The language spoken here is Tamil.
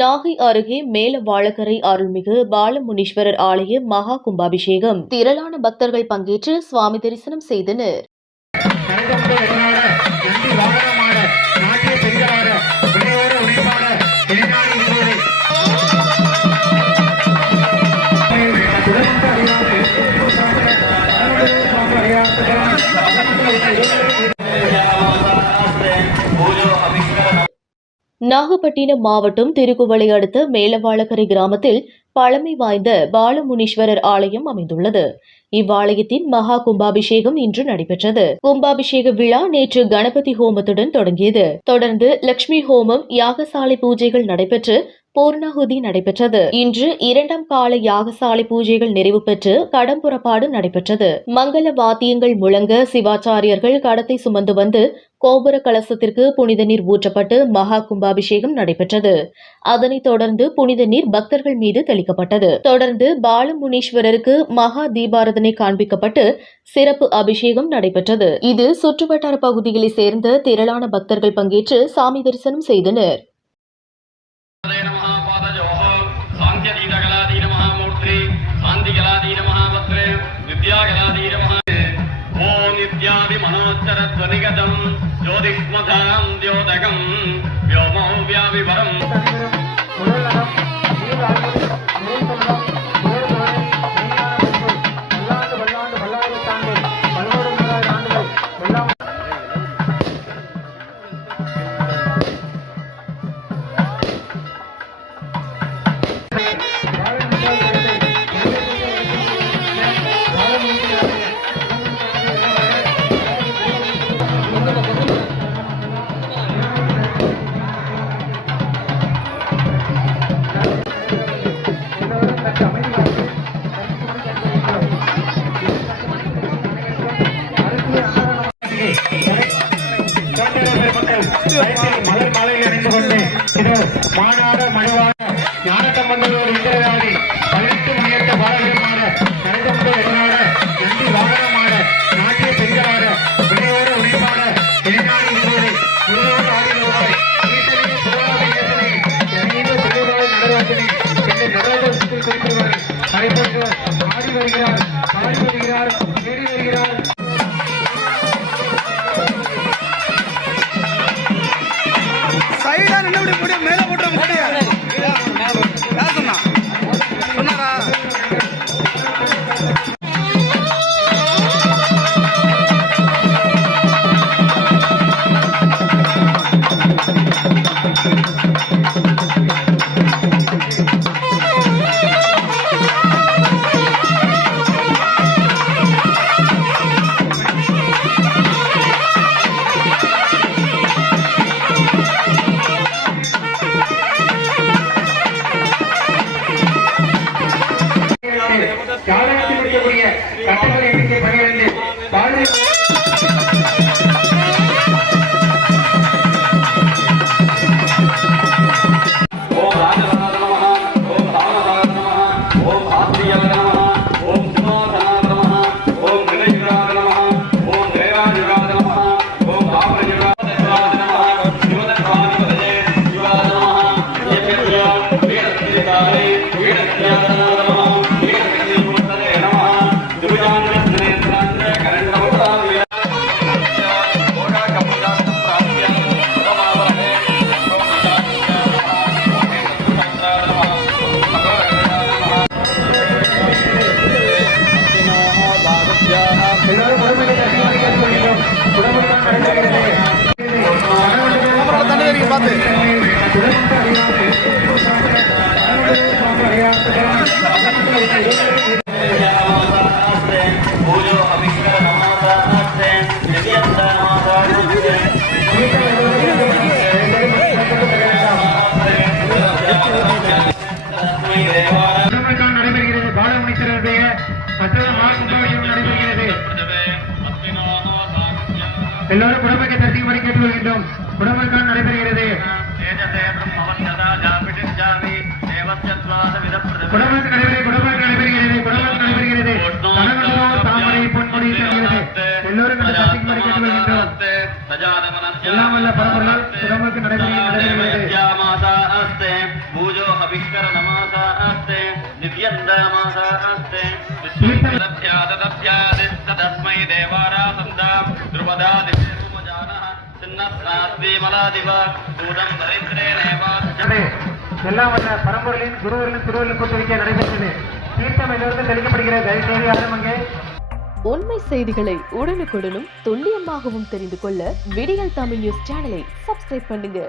நாகை அருகே மேலவாழக்கரை அருள்மிகு பாலமுனீஸ்வரர் ஆலய மகா கும்பாபிஷேகம் திரளான பக்தர்கள் பங்கேற்று சுவாமி தரிசனம் செய்தனர். நாகப்பட்டினம் மாவட்டம் திருக்குவளை அடுத்த மேலவாழக்கரை கிராமத்தில் பழமை வாய்ந்த பாலமுனீஸ்வரர் ஆலயம் அமைந்துள்ளது. இவ்வாலயத்தின் மகா கும்பாபிஷேகம் இன்று நடைபெற்றது. கும்பாபிஷேக விழா நேற்று கணபதி ஹோமத்துடன் தொடங்கியது. தொடர்ந்து லட்சுமி ஹோமம், யாகசாலை பூஜைகள் நடைபெற்று பூர்ணாகுதி நடைபெற்றது. இன்று 2ஆம் கால யாகசாலை பூஜைகள் நிறைவு பெற்று கடம்புறப்பாடு நடைபெற்றது. மங்கள வாத்தியங்கள் முழங்க சிவாச்சாரியர்கள் கடத்தை சுமந்து வந்து கோபுர கலசத்திற்கு புனித நீர் ஊற்றப்பட்டு மகா கும்பாபிஷேகம் நடைபெற்றது. அதனைத் தொடர்ந்து புனித நீர் பக்தர்கள் மீது தெளிக்கப்பட்டது. தொடர்ந்து பாலமுனீஸ்வரருக்கு மகா தீபாரதனை காண்பிக்கப்பட்டு சிறப்பு அபிஷேகம் நடைபெற்றது. இதில் சுற்றுவட்டார பகுதிகளைச் சேர்ந்த திரளான பக்தர்கள் பங்கேற்று சாமி தரிசனம் செய்தனர். மலர் மாலையில் அணிந்து கொண்டு இதோ மாநாட மழுவான ஞானத்தம்பந்தோடு இந்திரவாதி 18 மணியற்ற பாலகரமான நரதம்பு எதிரான நந்தி வாகனமான நாட்டிய பெண்களான வினையோட உழைப்பான வெளிநாடு இருந்தோடு இருவோடு ஆடினோடாய் வீட்டிலேயே சுகாதார யோசனை எதையுமே சொல்லுவாய் நடராஜனை என்னை நடராஜத்தில் குறிப்பிடுவார் அரைப்போர் ஆடி வருகிறார், பாடி வருகிறார், தேடி வருகிறார். மேல போட்டு சொன்னா சொன்னாரா கட்டளை எண்ணிக்கை 12 எல்லாரும் குடம்பைக்கு தரிசிக்கும்படி கேட்டுக்கொள்கின்றோம். குடம்பைக்கான நடைபெறுகிறது. தாமரை பொன்முடி எல்லோரும் தரிசிக்கும்படி கேட்டுக்கொள்கின்றோம். எல்லாம் வல்ல பரம்பொருள் குடம்பைக்கு நடைபெறுகிறது. देवारासन्दां ध्रुवदादिवेशुमजानः सिन्नस्नास्वीमलादिव दूतं दरिद्रेणेव எல்லாம் வல்ல பரம்பொருளின் குருவர்களின் திருவள்ளுவர் கூட்டுவிக்க நடைபெற்றது. தீர்த்தம் எல்லோருக்கும் தெளிக்கப்படுகிற தயவுசெய்து ஆரம்பங்க. உண்மை செய்திகளை உடனுக்குடனும் துல்லியமாகவும் தெரிந்து கொள்ள விடியல் தமிழ் நியூஸ் சேனலை சப்ஸ்கிரைப் பண்ணுங்க.